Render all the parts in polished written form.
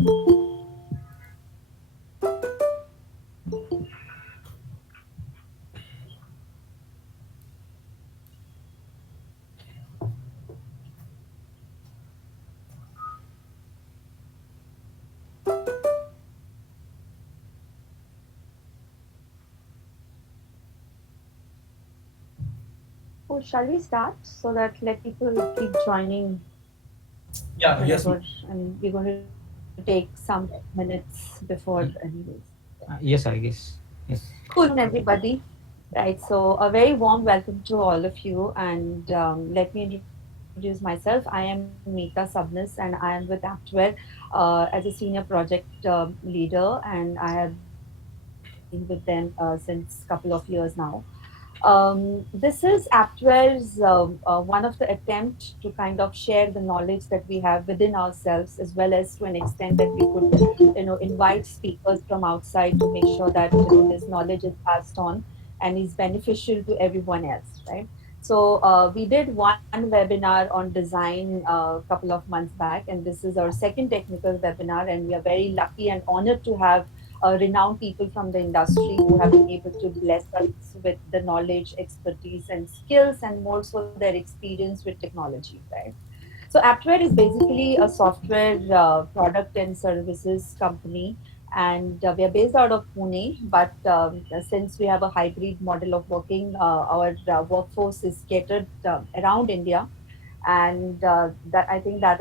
Well, shall we start so that let people keep joining Yeah, yes, whenever? I mean, we're going to take some minutes before, anyways. Yes, I guess. Yes. Cool afternoon, everybody. Right, so a very warm welcome to all of you, and let me introduce myself. I am Meeta Sabnis, and I am with Apptware as a senior project leader, and I have been with them since a couple of years now. This is Apptware's one of the attempt to kind of share the knowledge that we have within ourselves, as well as to an extent that we could, invite speakers from outside to make sure that this knowledge is passed on and is beneficial to everyone else, right? So we did one webinar on design a couple of months back, and this is our second technical webinar, and we are very lucky and honored to have renowned people from the industry who have been able to bless us with the knowledge, expertise, and skills, and more so their experience with technology, right? So Apptware is basically a software product and services company, and we are based out of Pune. But since we have a hybrid model of working, our workforce is scattered around India, and that I think that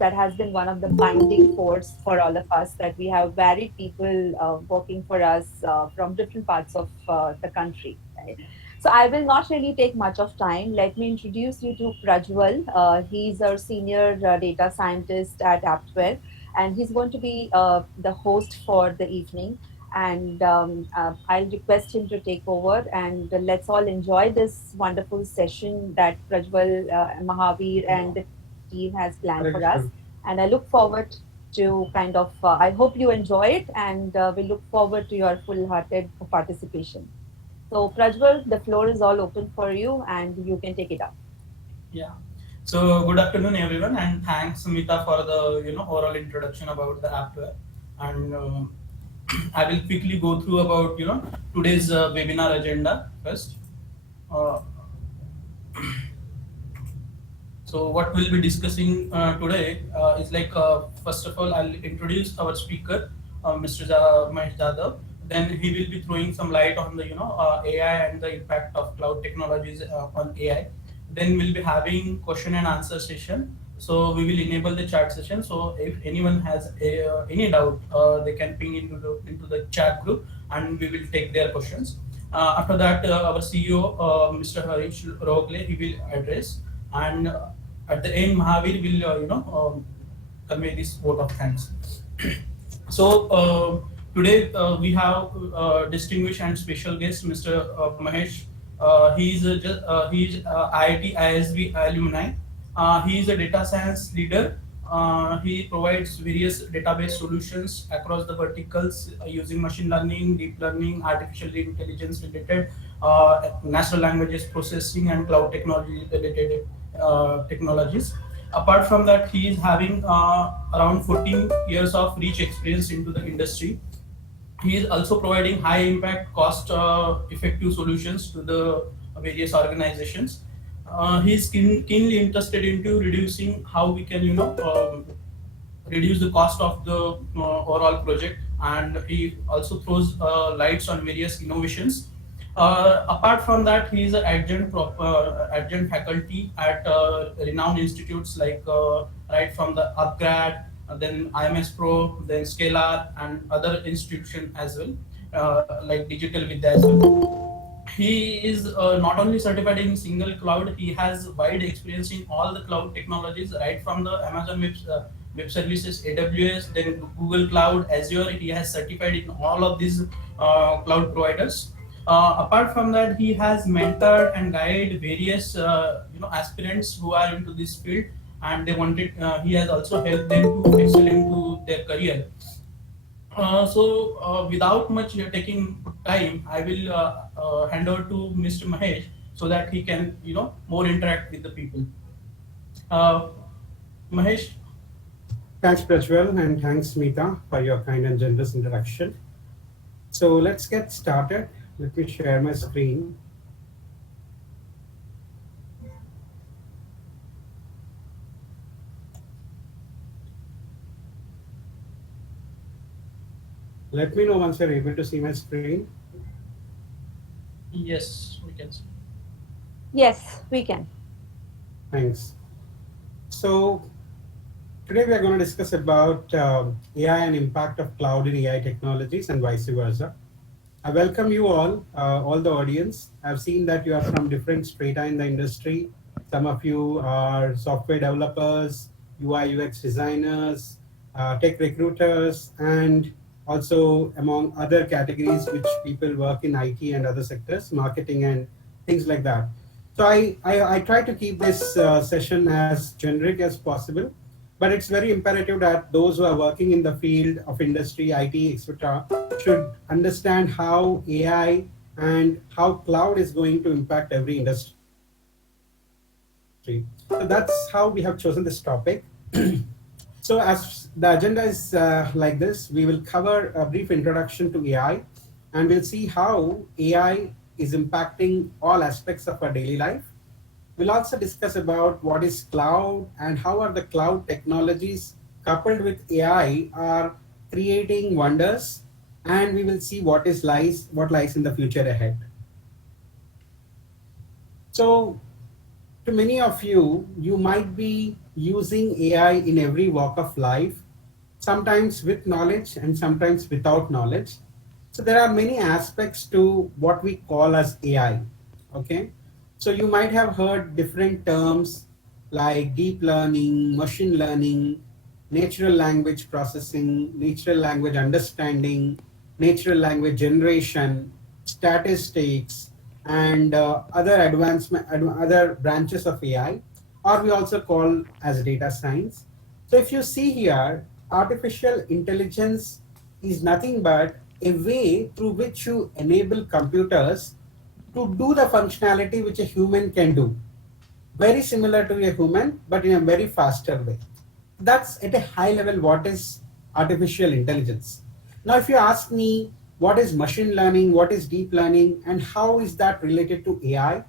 has been one of the binding force for all of us, that we have varied people working for us from different parts of the country. Right? So I will not really take much of time. Let me introduce you to Prajwal. He's our senior data scientist at Apptware, and he's going to be the host for the evening. And I'll request him to take over, and let's all enjoy this wonderful session that Prajwal, Mahavir, and the team has planned for us. And I look forward to kind of, I hope you enjoy it, and we look forward to your full-hearted participation. So, Prajwal, the floor is all open for you, and you can take it up. yeah. So good afternoon, everyone, and thanks, Smita, for the oral introduction about the Apptware. And I will quickly go through about today's webinar agenda first. Uh, so what we'll be discussing today is like first of all I'll introduce our speaker, Mr. Mahesh Jadhav. Then he will be throwing some light on the AI and the impact of cloud technologies on AI. Then we'll be having question and answer session. So we will enable the chat session. So if anyone has any doubt, they can ping into the chat group, and we will take their questions. After that, our CEO, Mr. Harish Rogle, he will address, and at the end, Mahavir will convey this vote of thanks. So today we have distinguished and special guest, Mr. Mahesh. He is IIT-ISB alumni. He is a data science leader. He provides various database solutions across the verticals using machine learning, deep learning, artificial intelligence related, natural languages processing, and cloud technology related technologies. Apart from that, he is having around 14 years of rich experience into the industry. He is also providing high impact, cost effective solutions to the various organizations. He is keenly interested into reducing how we can reduce the cost of the overall project, and he also throws lights on various innovations. Apart from that, he is an adjunct faculty at renowned institutes like right from the Upgrad, then IMS Pro, then Scalar, and other institutions as well, like Digital Vidya as well. He is not only certified in single cloud, he has wide experience in all the cloud technologies, right from the Amazon Web Services, AWS, then Google Cloud, Azure. He has certified in all of these cloud providers. Apart from that, he has mentored and guided various aspirants who are into this field, and they wanted. He has also helped them to excel into their career. Without much taking time, I will hand over to Mr. Mahesh so that he can more interact with the people. Uh, Mahesh. Thanks, Prajwal, and thanks, Smita, for your kind and generous introduction. So let's get started. Let me share my screen. Let me know once you're able to see my screen. Yes, we can see. Yes, we can. Thanks. So today we are going to discuss about AI and impact of cloud in AI technologies and vice versa. I welcome you all the audience. I've seen that you are from different strata in the industry. Some of you are software developers, UI UX designers, tech recruiters, and also among other categories which people work in IT and other sectors, marketing and things like that. So I try to keep this session as generic as possible, but it's very imperative that those who are working in the field of industry, IT, etc., should understand how AI and how cloud is going to impact every industry. So that's how we have chosen this topic. So as the agenda is like this, we will cover a brief introduction to AI, and we'll see how AI is impacting all aspects of our daily life. We'll also discuss about what is cloud and how are the cloud technologies coupled with AI are creating wonders, and we will see what lies in the future ahead. So to many of you, you might be using AI in every walk of life, sometimes with knowledge and sometimes without knowledge. So there are many aspects to what we call as AI. Okay. So you might have heard different terms like deep learning, machine learning, natural language processing, natural language understanding, natural language generation, statistics, and other branches of AI, or we also call as data science. So if you see here, artificial intelligence is nothing but a way through which you enable computers to do the functionality which a human can do, very similar to a human but in a very faster way. That's at a high level what is artificial intelligence. Now if you ask me what is machine learning, what is deep learning, and how is that related to AI,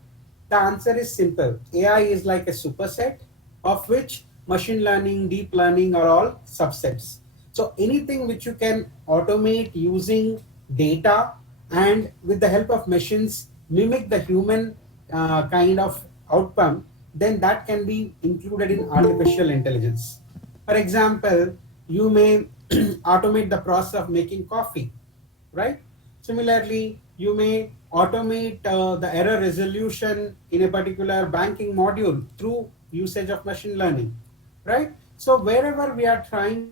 the answer is simple. AI is like a superset of which machine learning, deep learning are all subsets. So anything which you can automate using data and with the help of machines mimic the human kind of outcome, then that can be included in artificial intelligence. For example, you may automate the process of making coffee, right? Similarly, you may automate the error resolution in a particular banking module through usage of machine learning, right? So wherever we are trying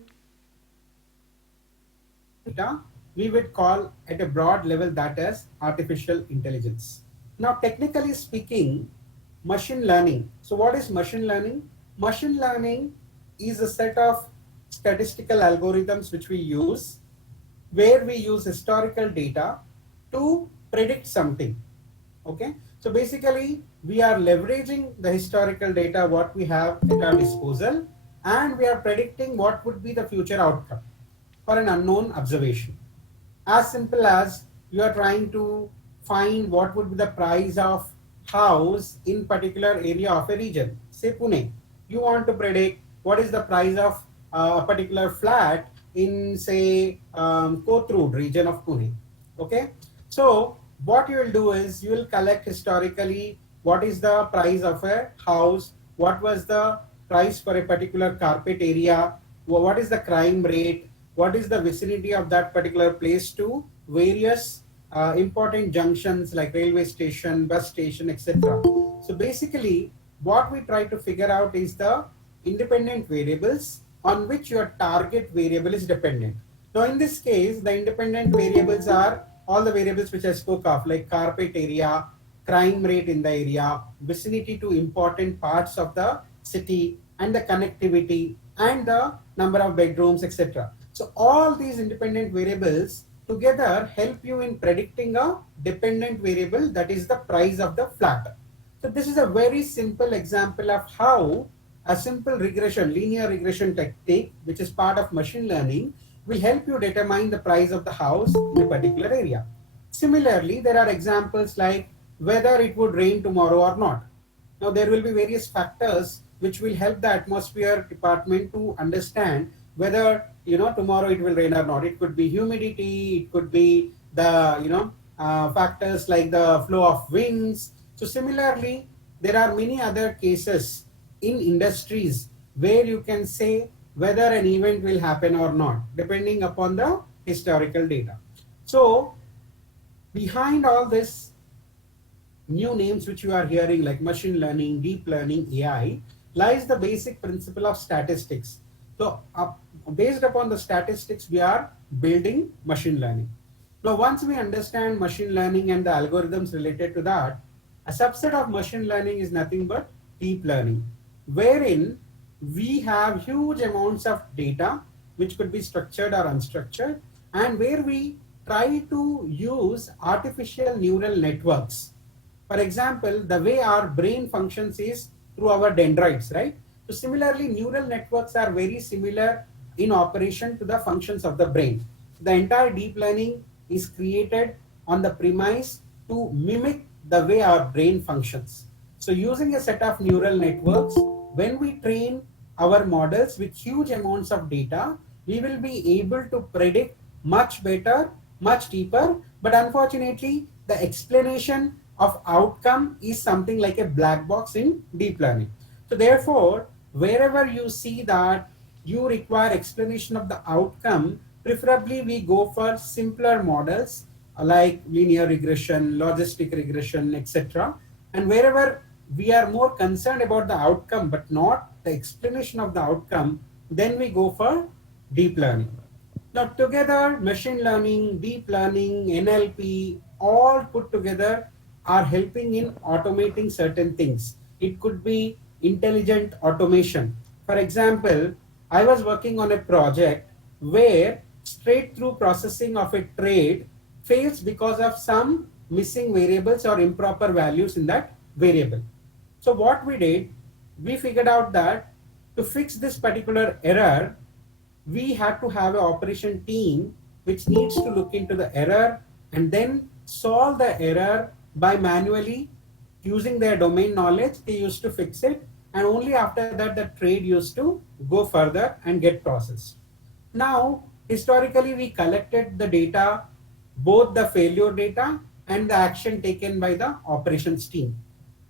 to use data, we would call at a broad level that as artificial intelligence. Now, technically speaking, machine learning. So what is machine learning? Machine learning is a set of statistical algorithms which we use, where we use historical data to predict something. Okay, so basically we are leveraging the historical data what we have at our disposal, and we are predicting what would be the future outcome for an unknown observation. As simple as you are trying to find what would be the price of house in particular area of a region, say Pune. You want to predict what is the price of a particular flat in say Kothurud region of Pune. Okay, so what you will do is you will collect historically what is the price of a house, what was the price for a particular carpet area, what is the crime rate, what is the vicinity of that particular place to various important junctions like railway station, bus station, etc. So basically, what we try to figure out is the independent variables on which your target variable is dependent. Now, in this case, the independent variables are all the variables which I spoke of, like carpet area, crime rate in the area, vicinity to important parts of the city, and the connectivity, and the number of bedrooms, etc. So all these independent variables together help you in predicting a dependent variable, that is the price of the flat. So this is a very simple example of how a simple regression, linear regression technique, which is part of machine learning, will help you determine the price of the house in a particular area. Similarly, there are examples like whether it would rain tomorrow or not. Now, there will be various factors which will help the atmosphere department to understand whether tomorrow it will rain or not. It could be humidity, it could be the factors like the flow of winds. So similarly, there are many other cases in industries where you can say whether an event will happen or not, depending upon the historical data. So behind all this new names which you are hearing like machine learning, deep learning, AI, lies the basic principle of statistics. So based upon the statistics, we are building machine learning. Now, once we understand machine learning and the algorithms related to that, a subset of machine learning is nothing but deep learning, wherein we have huge amounts of data, which could be structured or unstructured, and where we try to use artificial neural networks. For example, the way our brain functions is through our dendrites, right? So similarly, neural networks are very similar in operation to the functions of the brain. The entire deep learning is created on the premise to mimic the way our brain functions. So using a set of neural networks, when we train our models with huge amounts of data, we will be able to predict much better, much deeper, but unfortunately, the explanation of outcome is something like a black box in deep learning. So therefore, wherever you see that you require explanation of the outcome, preferably we go for simpler models like linear regression, logistic regression, etc. And wherever we are more concerned about the outcome but not the explanation of the outcome, then we go for deep learning. Now together, machine learning, deep learning, NLP, all put together are helping in automating certain things. It could be intelligent automation. For example, I was working on a project where straight through processing of a trade fails because of some missing variables or improper values in that variable. So what we did, we figured out that to fix this particular error, we had to have an operation team which needs to look into the error and then solve the error by manually using their domain knowledge. They used to fix it, and only after that the trade used to go further and get processed. Now, historically, we collected the data, both the failure data and the action taken by the operations team.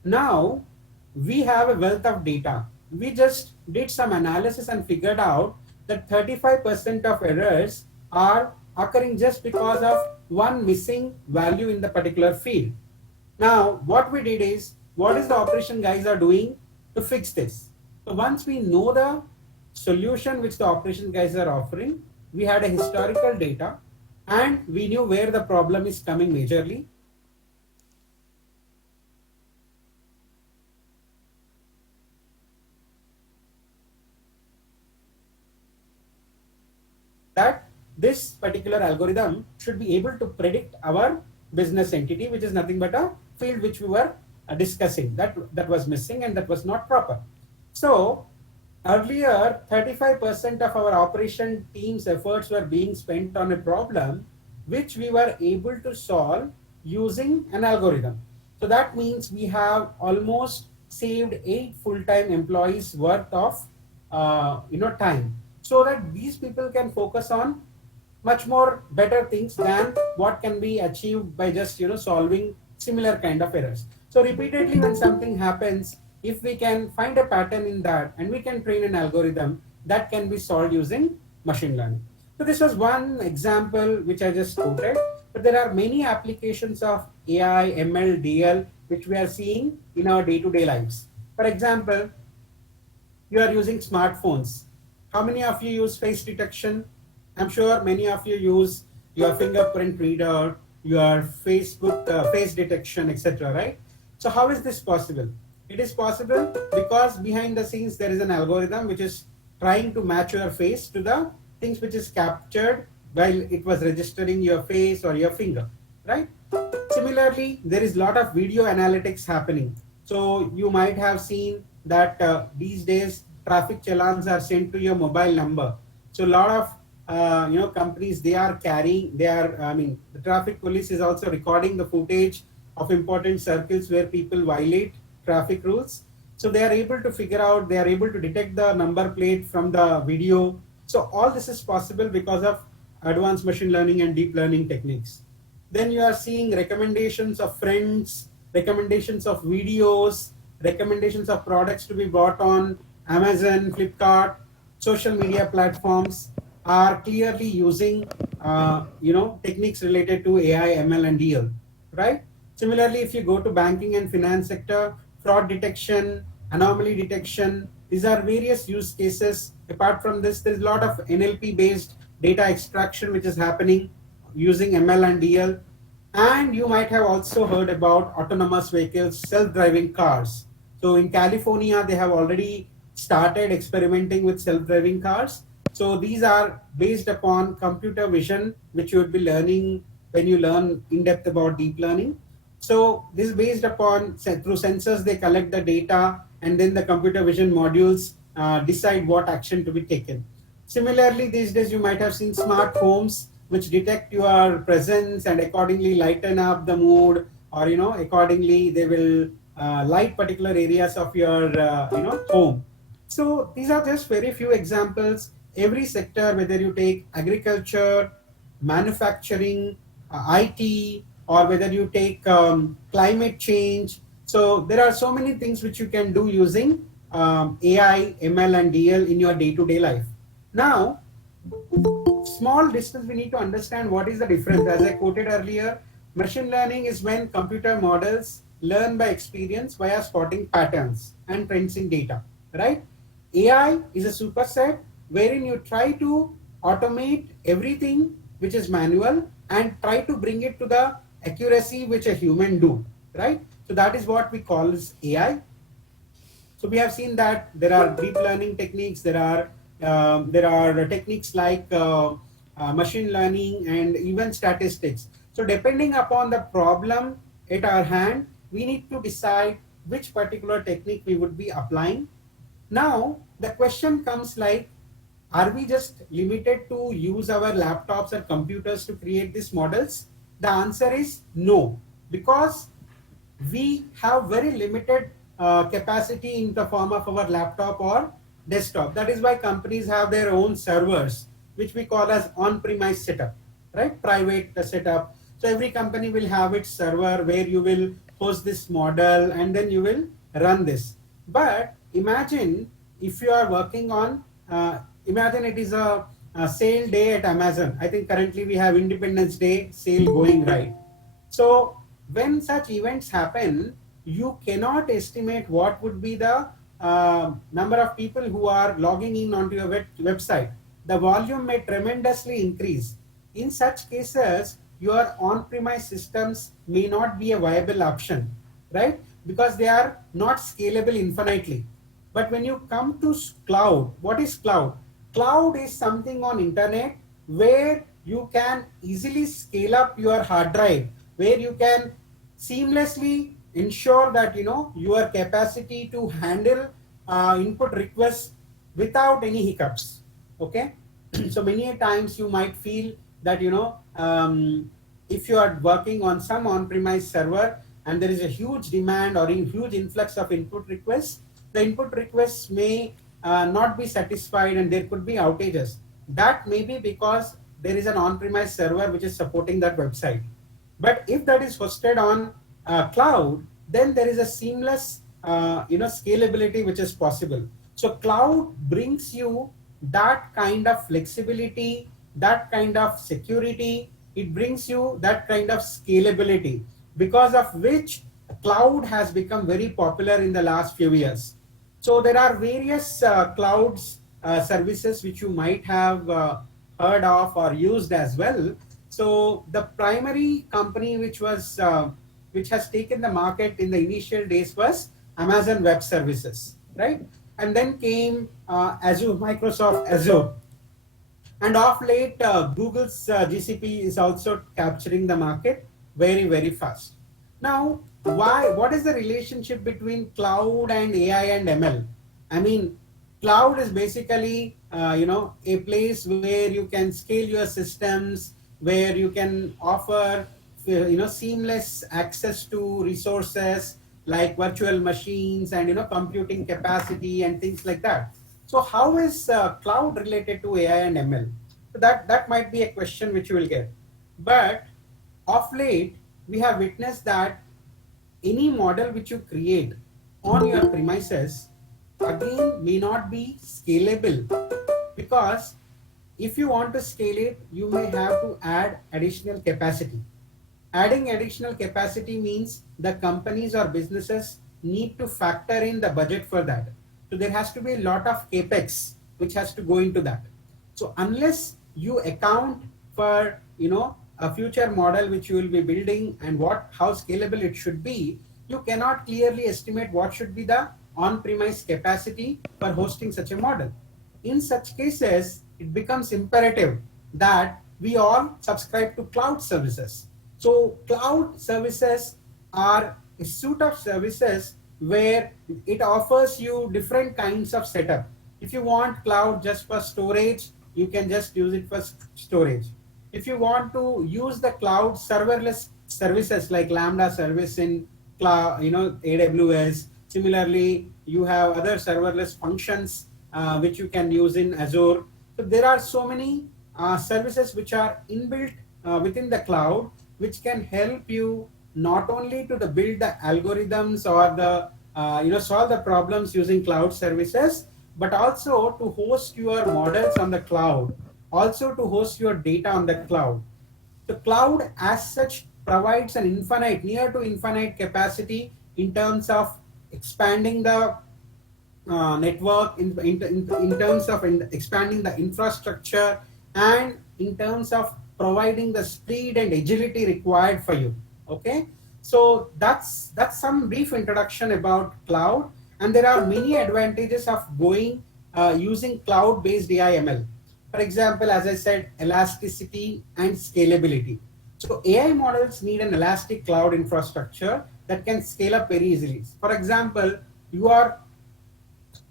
Now, we have a wealth of data. We just did some analysis and figured out that 35% of errors are occurring just because of one missing value in the particular field. Now, what we did is, what is the operation guys are doing to fix this? So once we know the solution which the operation guys are offering, we had a historical data and we knew where the problem is coming majorly. That this particular algorithm should be able to predict our business entity, which is nothing but a field which we were discussing that was missing and that was not proper. So earlier 35% of our operation team's efforts were being spent on a problem which we were able to solve using an algorithm. So that means we have almost saved 8 full-time employees worth of time, so that these people can focus on much more better things than what can be achieved by just solving similar kind of errors. So repeatedly when something happens, if we can find a pattern in that and we can train an algorithm, that can be solved using machine learning. So this was one example which I just quoted, but there are many applications of AI, ML, DL which we are seeing in our day-to-day lives. For example, you are using smartphones. How many of you use face detection? I'm sure many of you use your fingerprint reader, your Facebook face detection, etc. Right? So how is this possible? It is possible because behind the scenes there is an algorithm which is trying to match your face to the things which is captured while it was registering your face or your finger, right? Similarly, there is a lot of video analytics happening. So you might have seen that these days traffic challans are sent to your mobile number. So a lot of companies, they are carrying, they are, I mean, the traffic police is also recording the footage of important circles where people violate traffic rules. So they are able to figure out, they are able to detect the number plate from the video. So all this is possible because of advanced machine learning and deep learning techniques. Then you are seeing recommendations of friends, recommendations of videos, recommendations of products to be bought on Amazon, Flipkart, social media platforms are clearly using techniques related to AI, ML, and DL, right? Similarly, if you go to banking and finance sector, fraud detection, anomaly detection, these are various use cases. Apart from this, there's a lot of NLP based data extraction which is happening using ML and DL. And you might have also heard about autonomous vehicles, self-driving cars. So in California, they have already started experimenting with self-driving cars. So these are based upon computer vision, which you would be learning when you learn in depth about deep learning. So this is based upon, through sensors, they collect the data, and then the computer vision modules decide what action to be taken. Similarly, these days you might have seen smart homes which detect your presence and accordingly lighten up the mood, or accordingly they will light particular areas of your home. So these are just very few examples. Every sector, whether you take agriculture, manufacturing, IT, or whether you take climate change. So there are so many things which you can do using AI, ML, and DL in your day-to-day life. Now, small distance, we need to understand what is the difference. As I quoted earlier, machine learning is when computer models learn by experience via spotting patterns and trends in data, right? AI is a superset wherein you try to automate everything which is manual and try to bring it to the accuracy which a human do, right? So that is what we call as AI. So we have seen that there are deep learning techniques, there are techniques like machine learning and even statistics. So depending upon the problem at our hand, we need to decide which particular technique we would be applying. Now the question comes like, are we just limited to use our laptops or computers to create these models? The answer is no, because we have very limited capacity in the form of our laptop or desktop. That is why companies have their own servers, which we call as on-premise setup, right? Private setup. So every company will have its server where you will host this model and then you will run this. But imagine if you are working on, imagine it is a sale day at Amazon. I think currently we have Independence Day sale going, right? So when such events happen, you cannot estimate what would be the number of people who are logging in onto your website. The volume may tremendously increase. In such cases, your on-premise systems may not be a viable option, right? Because they are not scalable infinitely. But when you come to cloud, what is cloud? Cloud is something on internet where you can easily scale up your hard drive, where you can seamlessly ensure that your capacity to handle input requests without any hiccups. Okay. So many a times you might feel that if you are working on some on-premise server and there is a huge demand or a huge influx of input requests, the input requests may not be satisfied and there could be outages. That may be because there is an on-premise server which is supporting that website. But if that is hosted on cloud, then there is a seamless scalability which is possible. So cloud brings you that kind of flexibility, that kind of security. It brings you that kind of scalability, because of which cloud has become very popular in the last few years. So there are various clouds services which you might have heard of or used as well. So the primary company which has taken the market in the initial days was Amazon Web Services, right? And then came Azure, Microsoft Azure. And of late, Google's GCP is also capturing the market very, very fast. Now, why? What is the relationship between cloud and AI and ML? I mean, Cloud is basically a place where you can scale your systems, where you can offer seamless access to resources like virtual machines and computing capacity and things like that. So how is cloud related to AI and ML? So that might be a question which you will get. But of late we have witnessed that any model which you create on your premises again may not be scalable, because if you want to scale it you may have to add additional capacity. Adding additional capacity means the companies or businesses need to factor in the budget for that. So there has to be a lot of capex which has to go into that. So unless you account for a future model which you will be building and what how scalable it should be, you cannot clearly estimate what should be the on-premise capacity for hosting such a model. In such cases, it becomes imperative that we all subscribe to cloud services. So cloud services are a suite of services where it offers you different kinds of setup. If you want cloud just for storage, you can just use it for storage. If you want to use the cloud serverless services like Lambda service in cloud, AWS. Similarly, you have other serverless functions which you can use in Azure. So there are so many services which are inbuilt within the cloud, which can help you not only to the build the algorithms or the solve the problems using cloud services, but also to host your models on the cloud, also to host your data on the cloud. The cloud as such provides an infinite, near to infinite capacity in terms of expanding the network, in terms of expanding the infrastructure, and in terms of providing the speed and agility required for you. Okay, so that's some brief introduction about cloud, and there are many advantages of going using cloud based AI ML. For example, as I said, elasticity and scalability. So AI models need an elastic cloud infrastructure that can scale up very easily. For example, you are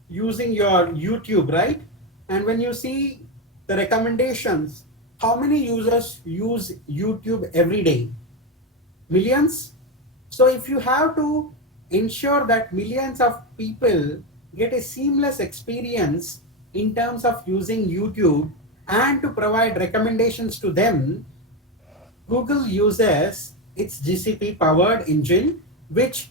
using your YouTube, right? And when you see the recommendations, how many users use YouTube every day? Millions. So if you have to ensure that millions of people get a seamless experience in terms of using YouTube and to provide recommendations to them, Google uses its GCP powered engine, which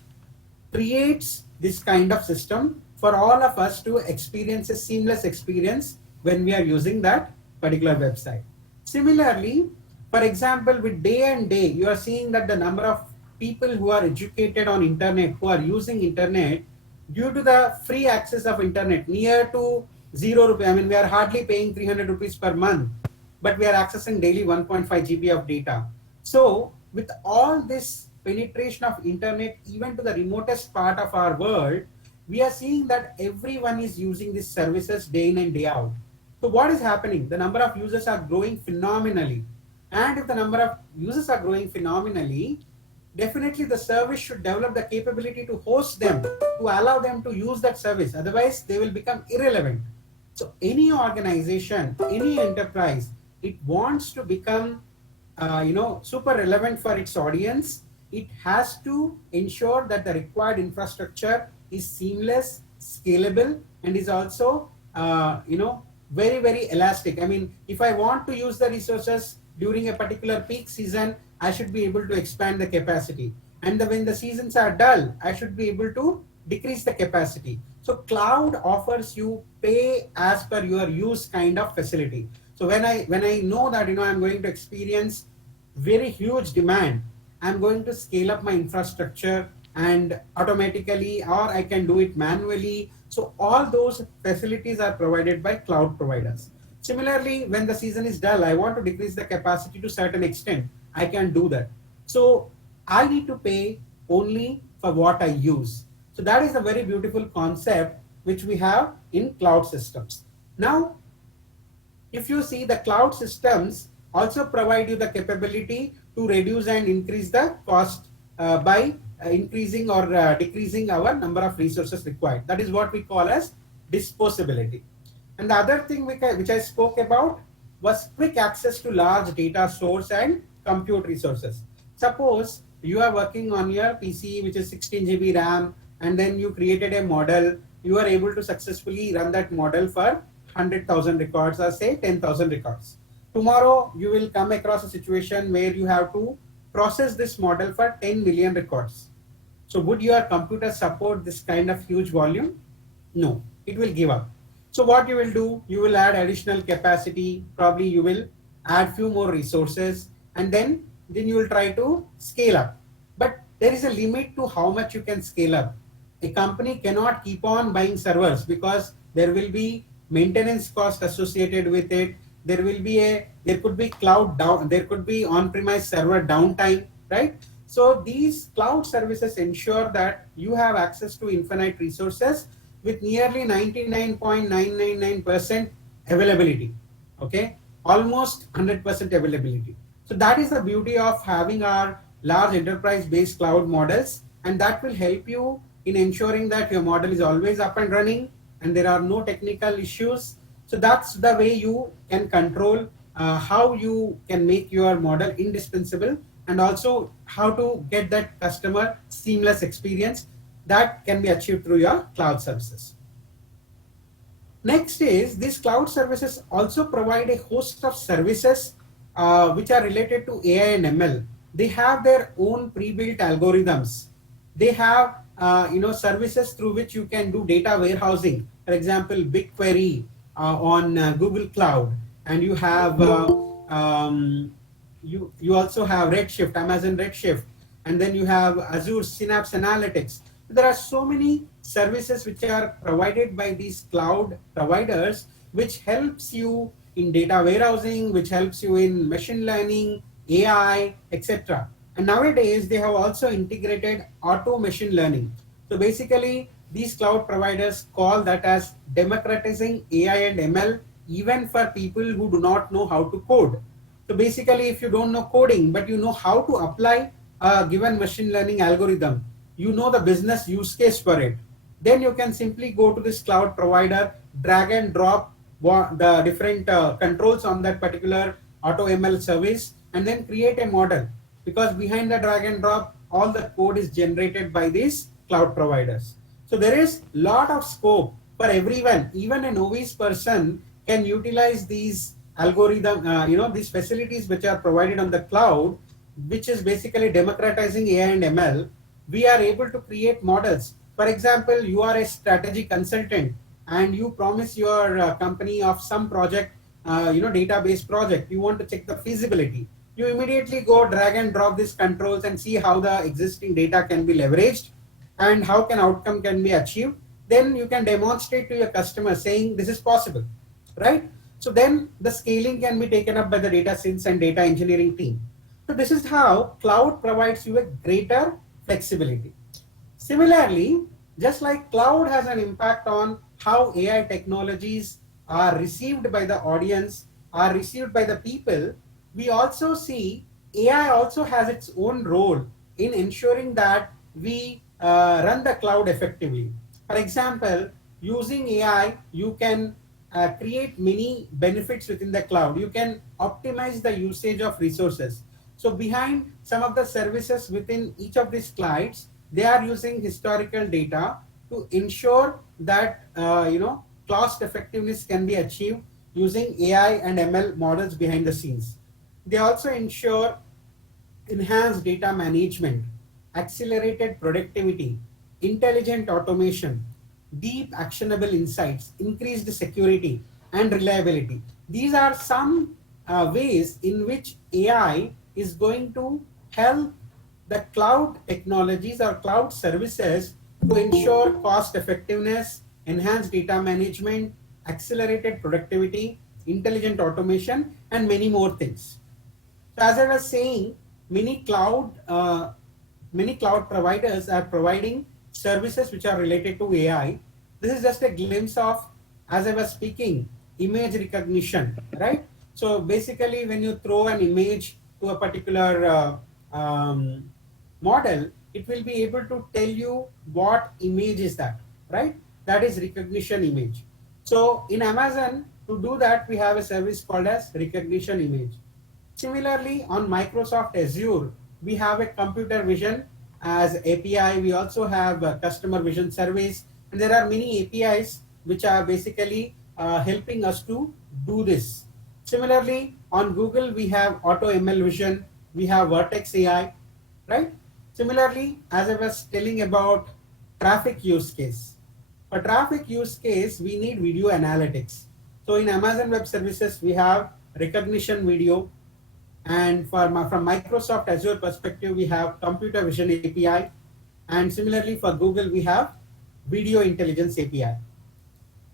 creates this kind of system for all of us to experience a seamless experience when we are using that particular website. Similarly, for example, with day and day, you are seeing that the number of people who are educated on internet, who are using internet, due to the free access of internet, near to 0 rupees. I mean, we are hardly paying 300 rupees per month, but we are accessing daily 1.5 GB of data. So with all this penetration of internet, even to the remotest part of our world, we are seeing that everyone is using these services day in and day out. So what is happening? The number of users are growing phenomenally. And if the number of users are growing phenomenally, definitely the service should develop the capability to host them, to allow them to use that service. Otherwise, they will become irrelevant. So any organization, any enterprise, it wants to become super relevant for its audience. It has to ensure that the required infrastructure is seamless, scalable, and is also very very elastic. I mean, if I want to use the resources during a particular peak season, I should be able to expand the capacity, and when the seasons are dull, I should be able to decrease the capacity. So cloud offers you pay as per your use kind of facility. So when I know that I'm going to experience very huge demand, I'm going to scale up my infrastructure and automatically, or I can do it manually. So all those facilities are provided by cloud providers. Similarly, when the season is dull, I want to decrease the capacity to certain extent, I can do that. So I need to pay only for what I use. So that is a very beautiful concept which we have in cloud systems. Now, if you see, the cloud systems also provide you the capability to reduce and increase the cost by increasing or decreasing our number of resources required. That is what we call as disposability. And the other thing which I spoke about was quick access to large data stores and compute resources. Suppose you are working on your PC, which is 16 GB RAM, and then you created a model. You are able to successfully run that model for 100,000 records, or say 10,000 records. Tomorrow, you will come across a situation where you have to process this model for 10 million records. So would your computer support this kind of huge volume? No, it will give up. So what you will do, you will add additional capacity, probably you will add few more resources, and then you will try to scale up. But there is a limit to how much you can scale up. A company cannot keep on buying servers because there will be maintenance cost associated with it. There could be cloud down, there could be on-premise server downtime, right? So these cloud services ensure that you have access to infinite resources with nearly 99.999% availability. Okay, almost 100% availability. So that is the beauty of having our large enterprise-based cloud models, and that will help you in ensuring that your model is always up and running and there are no technical issues. So that's the way you can control how you can make your model indispensable, and also how to get that customer seamless experience that can be achieved through your cloud services. Next is these cloud services also provide a host of services which are related to AI and ML. They have their own pre-built algorithms. They have services through which you can do data warehousing. For example, BigQuery on Google Cloud, and you have you also have Redshift, Amazon Redshift, and then you have Azure Synapse Analytics. There are so many services which are provided by these cloud providers, which helps you in data warehousing, which helps you in machine learning, AI, etc. And nowadays they have also integrated auto machine learning. So basically these cloud providers call that as democratizing AI and ML even for people who do not know how to code. So basically, if you don't know coding, but you know how to apply a given machine learning algorithm, you know the business use case for it, then you can simply go to this cloud provider, drag and drop the different controls on that particular auto ML service, and then create a model. Because behind the drag and drop, all the code is generated by these cloud providers. So there is lot of scope for everyone. Even a novice person can utilize these these facilities which are provided on the cloud, which is basically democratizing AI and ML. We are able to create models. For example, you are a strategy consultant and you promise your company of some project, database project. You want to check the feasibility. You immediately go drag and drop these controls and see how the existing data can be leveraged and how can outcome can be achieved. Then you can demonstrate to your customer saying this is possible, right? So then the scaling can be taken up by the data science and data engineering team. So this is how cloud provides you a greater flexibility. Similarly, just like cloud has an impact on how AI technologies are received by the audience, are received by the people, we also see AI also has its own role in ensuring that we run the cloud effectively. For example, using AI, you can create many benefits within the cloud. You can optimize the usage of resources. So behind some of the services within each of these clouds, they are using historical data to ensure that cost effectiveness can be achieved using AI and ML models behind the scenes. They also ensure enhanced data management, accelerated productivity, intelligent automation, deep actionable insights, increased security and reliability. These are some ways in which AI is going to help the cloud technologies or cloud services to ensure cost effectiveness, enhanced data management, accelerated productivity, intelligent automation, and many more things. So as I was saying, many cloud providers are providing services which are related to AI. This is just a glimpse of, as I was speaking, image recognition, right? So basically, when you throw an image to a particular model, it will be able to tell you what image is that, right? that is recognition image. So in Amazon, to do that, we have a service called as recognition image. Similarly, on Microsoft Azure, we have a computer vision as API. We also have a customer vision service, and there are many APIs which are basically helping us to do this. Similarly, on Google, we have Auto ML Vision, we have Vertex AI, right? Similarly, as I was telling about traffic use case. For traffic use case, we need video analytics. So in Amazon Web Services, we have recognition video, and from Microsoft Azure perspective, we have computer vision API. And similarly for Google, we have video intelligence API.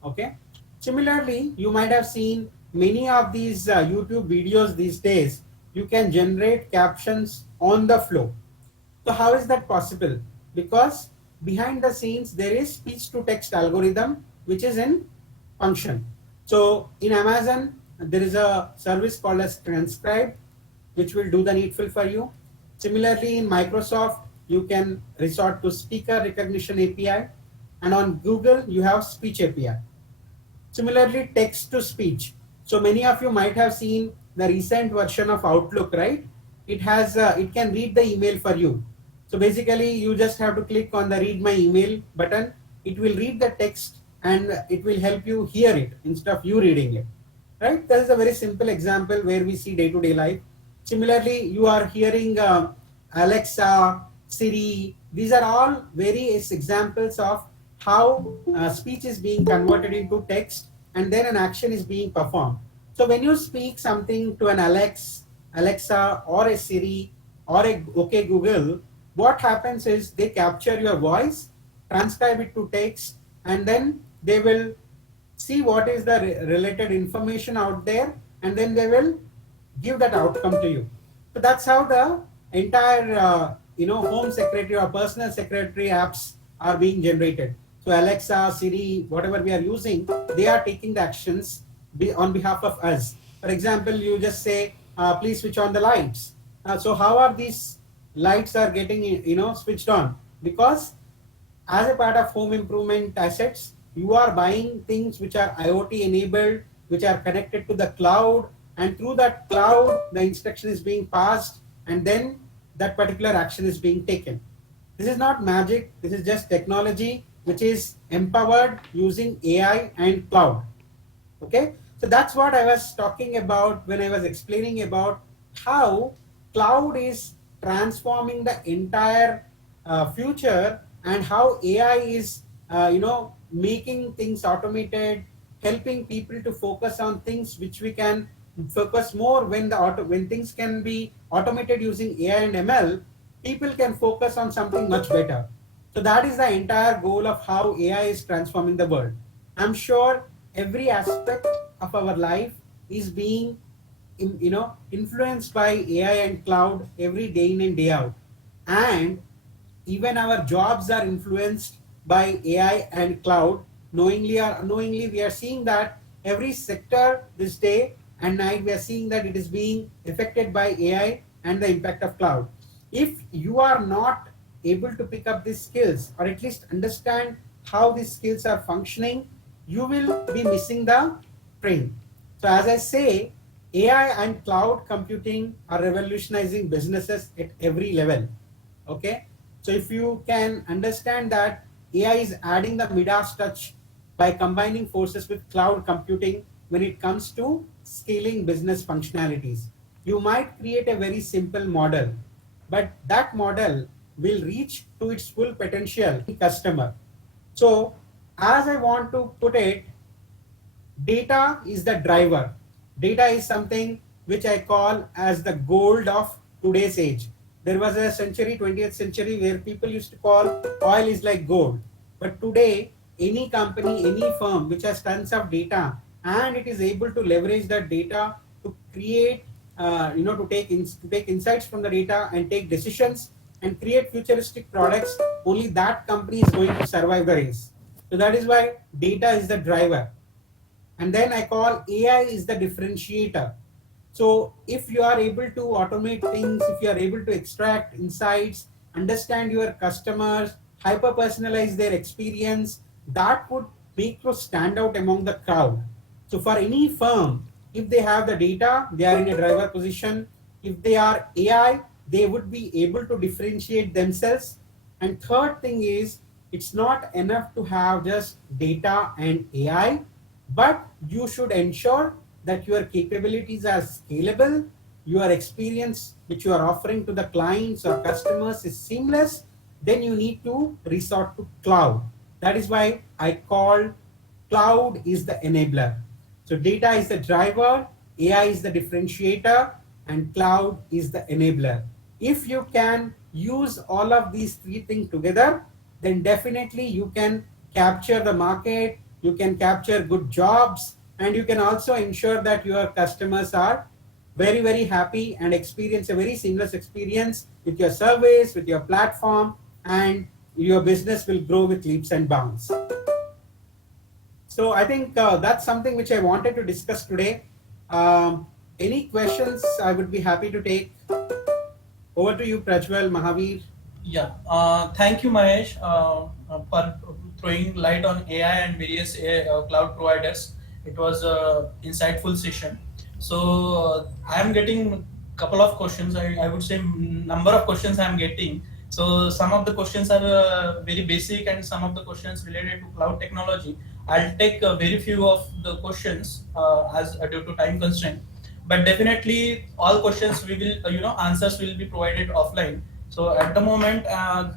Okay. Similarly, you might have seen many of these YouTube videos these days. You can generate captions on the flow. So how is that possible? Because behind the scenes, there is speech to text algorithm, which is in function. So in Amazon, there is a service called as transcribe, which will do the needful for you. Similarly, in Microsoft, you can resort to speaker recognition API. And on Google, you have speech API. Similarly, text to speech. So many of you might have seen the recent version of Outlook, right? It can read the email for you. So basically, you just have to click on the read my email button. It will read the text and it will help you hear it instead of you reading it, right? That is a very simple example where we see day-to-day life. Similarly, you are hearing Alexa, Siri. These are all various examples of how speech is being converted into text and then an action is being performed. So when you speak something to an Alexa or a Siri or a OK Google, what happens is they capture your voice, transcribe it to text, and then they will see what is the related information out there, and then they will give that outcome to you. So that's how the entire home secretary or personal secretary apps are being generated. So Alexa, Siri, whatever we are using, they are taking the actions on behalf of us. For example, you just say, please switch on the lights. So how are these lights are getting switched on? Because as a part of home improvement assets, you are buying things which are IoT enabled, which are connected to the cloud, and through that cloud, the instruction is being passed, and then that particular action is being taken. This is not magic. This is just technology which is empowered using AI and cloud. Okay, so that's what I was talking about when I was explaining about how cloud is transforming the entire future, and how AI is making things automated, helping people to focus on things which we can focus more when things can be automated using AI and ML. People can focus on something much better. So that is the entire goal of how AI is transforming the world. I'm sure every aspect of our life is being influenced by AI and cloud every day in and day out. And even our jobs are influenced by AI and cloud. Knowingly or unknowingly, we are seeing that every sector this day and night, we are seeing that it is being affected by AI and the impact of cloud. If you are not able to pick up these skills, or at least understand how these skills are functioning, you will be missing the train. So as I say, AI and cloud computing are revolutionizing businesses at every level. Okay, so if you can understand that AI is adding the Midas touch by combining forces with cloud computing when it comes to scaling business functionalities. You might create a very simple model, but that model will reach to its full potential customer. So as I want to put it, data is the driver. Data is something which I call as the gold of today's age. There was a century, 20th century, where people used to call oil is like gold. But today, any company, any firm which has tons of data and it is able to leverage that data to create, to take insights from the data and take decisions and create futuristic products, only that company is going to survive the race. So that is why data is the driver. And then I call AI is the differentiator. So if you are able to automate things, if you are able to extract insights, understand your customers, hyper personalize their experience, that would make you stand out among the crowd. So for any firm, if they have the data, they are in a driver position. If they are AI, they would be able to differentiate themselves. And third thing is, it's not enough to have just data and AI, but you should ensure that your capabilities are scalable, your experience which you are offering to the clients or customers is seamless. Then you need to resort to cloud. That is why I call cloud is the enabler. So data is the driver, AI is the differentiator, and cloud is the enabler. If you can use all of these three things together, then definitely you can capture the market, you can capture good jobs, and you can also ensure that your customers are very, very happy and experience a very seamless experience with your service, with your platform, and your business will grow with leaps and bounds. So I think that's something which I wanted to discuss today. Any questions I would be happy to take. Over to you, Prajwal, Mahavir. Yeah, thank you, Mahesh, for throwing light on AI and various AI, cloud providers. It was a insightful session. So I am getting couple of questions. I would say number of questions I am getting. So some of the questions are very basic, and some of the questions related to cloud technology. I'll take very few of the questions as due to time constraint, but definitely all questions we will answers will be provided offline. So at the moment,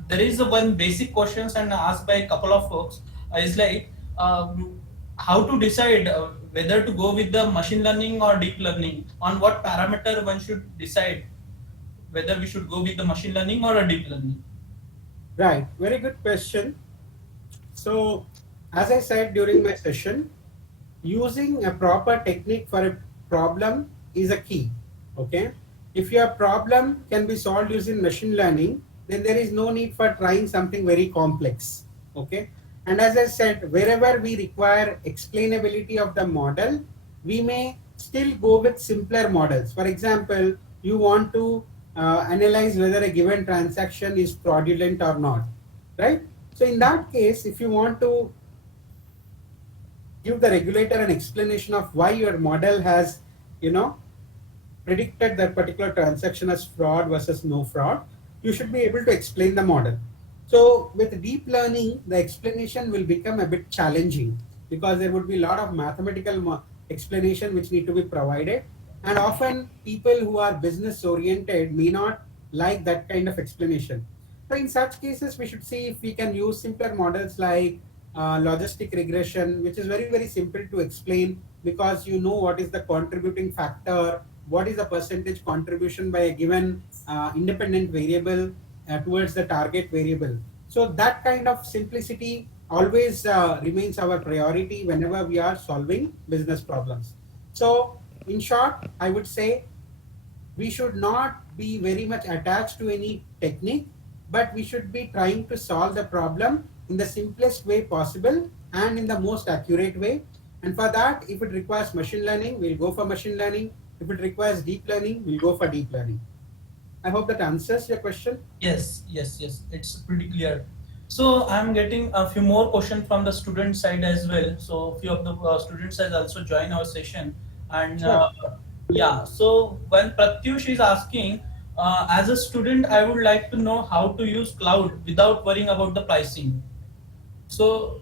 there is one basic questions and asked by a couple of folks, is like, how to decide whether to go with the machine learning or deep learning. On what parameter one should decide whether we should go with the machine learning or a deep learning. Right, very good question. So, as I said during my session, using a proper technique for a problem is a key. Okay, if your problem can be solved using machine learning, then there is no need for trying something very complex. Okay, and as I said, wherever we require explainability of the model, we may still go with simpler models. For example, you want to analyze whether a given transaction is fraudulent or not, right? So in that case, if you want to give the regulator an explanation of why your model has, you know, predicted that particular transaction as fraud versus no fraud, you should be able to explain the model. So with deep learning, the explanation will become a bit challenging because there would be a lot of mathematical explanation which need to be provided. And often people who are business oriented may not like that kind of explanation. So in such cases, we should see if we can use simpler models like logistic regression, which is very, very simple to explain because you know what is the contributing factor, what is the percentage contribution by a given independent variable towards the target variable. So that kind of simplicity always remains our priority whenever we are solving business problems. So in short, I would say we should not be very much attached to any technique, but we should be trying to solve the problem in the simplest way possible and in the most accurate way. And for that, if it requires machine learning, we'll go for machine learning. If it requires deep learning, we'll go for deep learning. I hope that answers your question. Yes, yes, yes. It's pretty clear. So I'm getting a few more questions from the student side as well. So few of the students has also joined our session, and Sure. yeah. So when Pratyush is asking, as a student, I would like to know how to use cloud without worrying about the pricing. So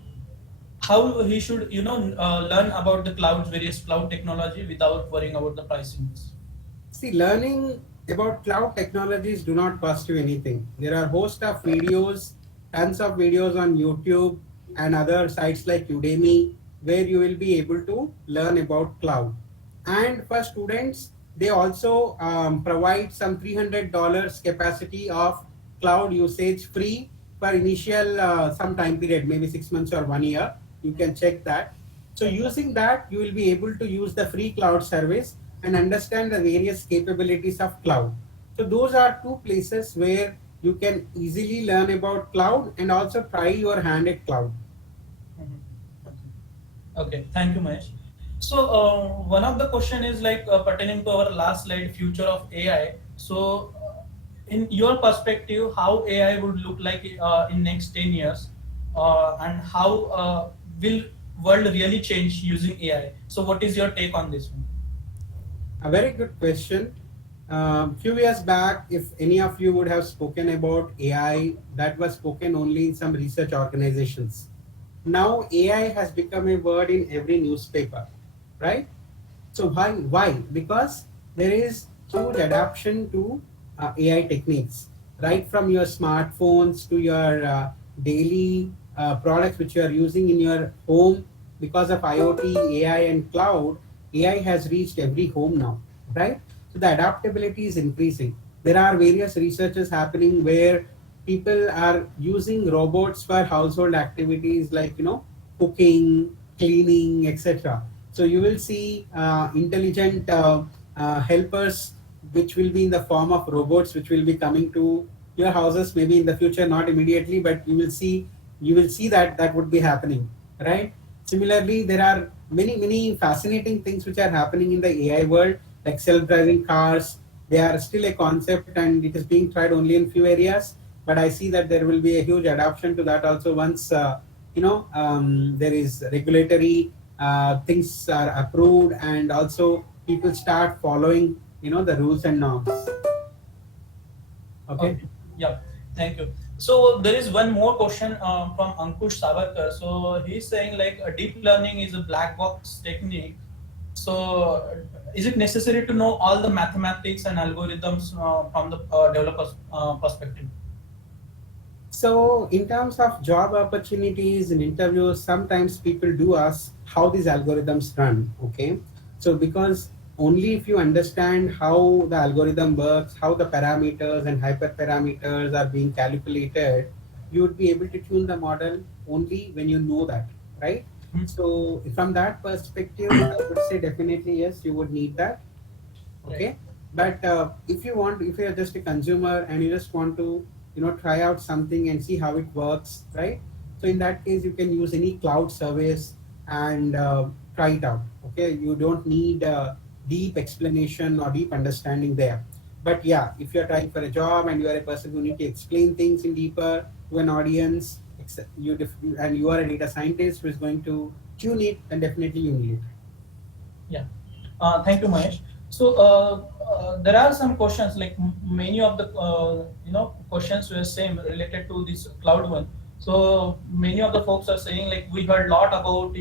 how he should learn about the clouds, various cloud technology without worrying about the pricings. See, learning about cloud technologies do not cost you anything. There are host of videos, tons of videos on YouTube and other sites like Udemy where you will be able to learn about cloud. And for students, they also provide some $300 capacity of cloud usage free for initial some time period, maybe 6 months or 1 year. You can check that. So using that, you will be able to use the free cloud service and understand the various capabilities of cloud. So those are two places where you can easily learn about cloud and also try your hand at cloud. Mhm. Okay, thank you, Mahesh. So one of the question is like pertaining to our last slide, future of AI. So in your perspective, how AI would look like in next 10 years? and how will world really change using AI? So what is your take on this one? A very good question. Few years back, if any of you would have spoken about AI, that was spoken only in some research organizations. Now AI has become a word in every newspaper, right? So why? Why? Because there is huge adaptation to AI techniques, right from your smartphones to your daily products which you are using in your home. Because of IoT, AI, and cloud, AI has reached every home now, right? So the adaptability is increasing. There are various researches happening where people are using robots for household activities like cooking, cleaning, etc. So you will see intelligent helpers which will be in the form of robots which will be coming to your houses maybe in the future, not immediately, but you will see that that would be happening, right? Similarly, there are many fascinating things which are happening in the AI world, like self-driving cars. They are still a concept and it is being tried only in few areas, but I see that there will be a huge adoption to that also once there is regulatory things are approved and also people start following the rules and norms. Okay. Okay. Yeah. Thank you. So there is one more question from Ankush Savarkar. So he's saying like deep learning is a black box technique. So is it necessary to know all the mathematics and algorithms from the developer's perspective? So, in terms of job opportunities in interviews, sometimes people do ask how these algorithms run. Okay, so because only if you understand how the algorithm works, how the parameters and hyperparameters are being calculated, you would be able to tune the model only when you know that, right? Mhm. So, from that perspective, I would say definitely yes, you would need that. Right. Okay, but if you're just a consumer and you just want to try out something and see how it works, right? So in that case you can use any cloud service and try it out. Okay, you don't need deep explanation or deep understanding there. But yeah, if you're trying for a job and you are a person who need to explain things in deeper to an audience, and you are a data scientist who is going to tune it, then definitely you need it. Yeah. Thank you, Mahesh. So there are some questions like many of the questions were same related to this cloud one. So many of the folks are saying like we heard a lot about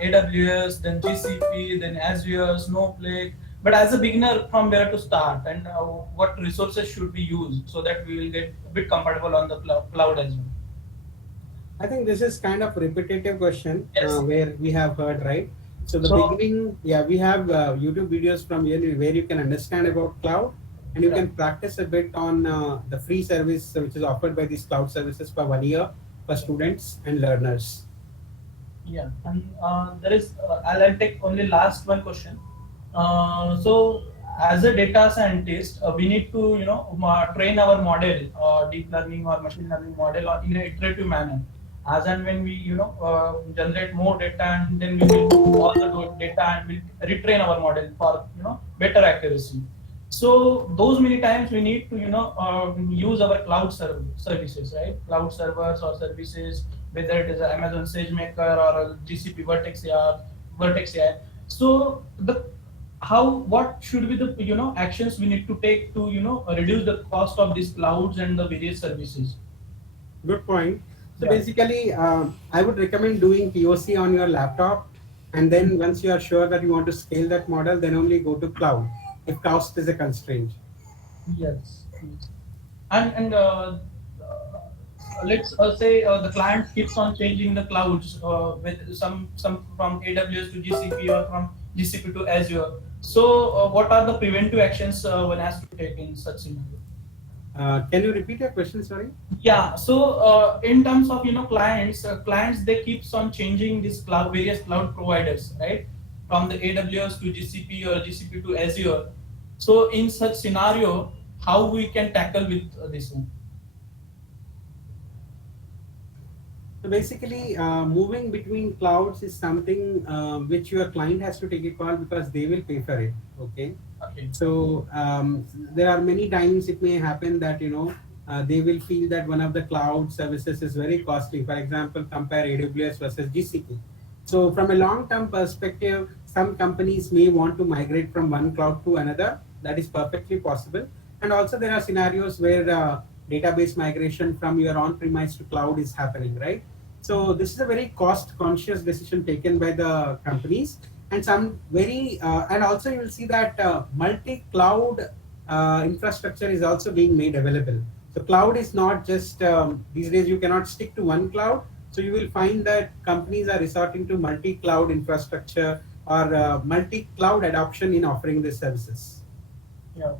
AWS, then GCP, then Azure, Snowflake. But as a beginner, from where to start and what resources should be used so that we will get a bit comfortable on the cloud as well. I think this is kind of repetitive question Yes. where we have heard, right? So the So beginning, yeah, we have YouTube videos from where you can understand about cloud and you yeah. can practice a bit on the free service which is offered by these cloud services for 1 year for students and learners. Yeah, and there is, I'll take only last one question. So, as a data scientist, we need to, train our model, deep learning or machine learning model, or in an iterative manner. As and when we, generate more data, and then we will do all the data and we'll retrain our model for, better accuracy. So those many times we need to use our cloud services, right? Cloud servers or services, whether it is a Amazon SageMaker or a GCP Vertex AI. So the how what should be the actions we need to take to reduce the cost of these clouds and the various services? Good point. So Yeah. basically, I would recommend doing POC on your laptop, and then once you are sure that you want to scale that model, then only go to cloud if cost is a constraint. Yes. Yes. And let's say the client keeps on changing the clouds with some from AWS to GCP or from GCP to Azure. So what are the preventive actions one has to take in such scenario? Can you repeat your question? Sorry. Yeah. So in terms of clients they keeps on changing these various cloud providers, right? From the AWS to GCP or GCP to Azure. So in such scenario, how we can tackle with this one? So basically, moving between clouds is something which your client has to take a call because they will pay for it. Okay. Okay. So there are many times it may happen that they will feel that one of the cloud services is very costly. For example, compare AWS versus GCP. So from a long-term perspective, some companies may want to migrate from one cloud to another. That is perfectly possible. And also there are scenarios where database migration from your on-premise to cloud is happening, right? So this is a very cost-conscious decision taken by the companies, and some very and also you will see that multi-cloud infrastructure is also being made available. So cloud is not just these days you cannot stick to one cloud. So you will find that companies are resorting to multi-cloud infrastructure or multi-cloud adoption in offering these services. Yeah.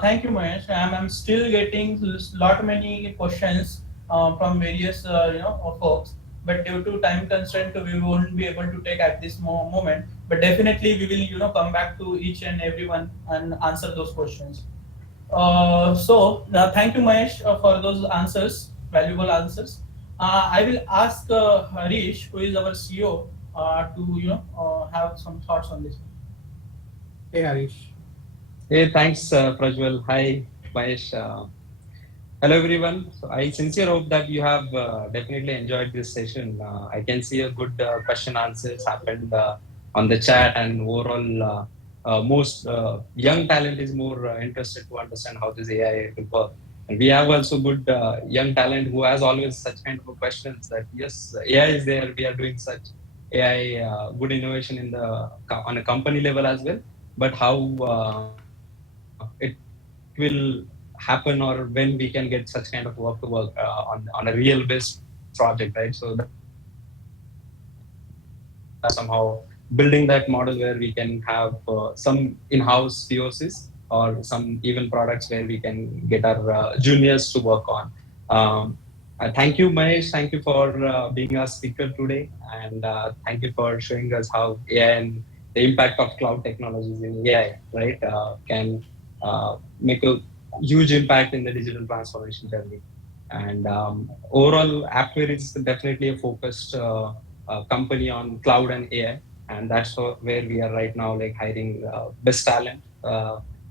Thank you, Mahesh. I'm still getting lot many questions from various folks, but due to time constraint, we won't be able to take at this moment. But definitely, we will come back to each and everyone and answer those questions. Thank you, Mahesh, for those answers, valuable answers. I will ask Harish, who is our CEO, to have some thoughts on this. Hey Harish. Hey, thanks, Prajwal. Hi, Mahesh. Hello, everyone. So I sincerely hope that you have definitely enjoyed this session. I can see a good question answers happened on the chat, and overall, most young talent is more interested to understand how this AI will work. And we have also good young talent who has always such kind of questions that yes, AI is there. We are doing such AI good innovation in the on a company level as well. But how it will happen, or when we can get such kind of work to work on a real based project, right? So that's something we are somehow building that model where we can have some in-house POCs or some even products where we can get our juniors to work on. Thank you, Mahesh. Thank you for being our speaker today, and thank you for showing us how AI and the impact of cloud technologies in AI, right, can make a huge impact in the digital transformation journey. And overall, Apptware is definitely a focused company on cloud and AI, and that's where we are right now, like hiring best talent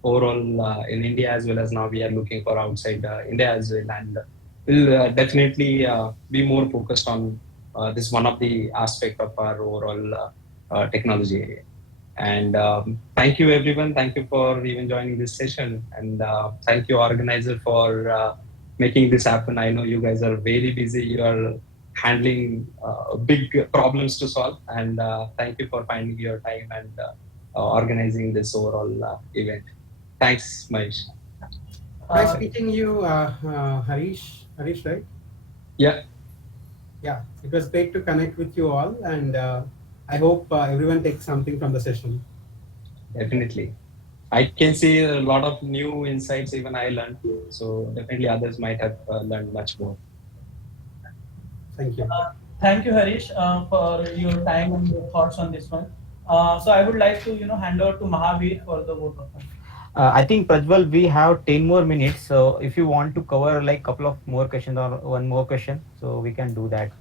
overall in India, as well as now we are looking for outside India as well, and we'll definitely be more focused on this one of the aspect of our overall technology. And thank you, everyone. Thank you for even joining this session. And thank you, organizer, for making this happen. I know you guys are very busy. You are handling big problems to solve. And thank you for finding your time and organizing this overall event. Thanks, Mahesh. Nice Uh, meeting you, Harish. Harish, right? Yeah, Yeah, it was great to connect with you all, and I hope everyone takes something from the session. definitely. I can see a lot of new insights even I learned. So definitely others might have learned much more. Thank you. Thank you, Harish, for your time and your thoughts on this one. So I would like to, hand over to Mahavir for the vote of thanks. I think Prajwal, we have 10 more minutes. So if you want to cover like couple of more questions or one more question, so we can do that.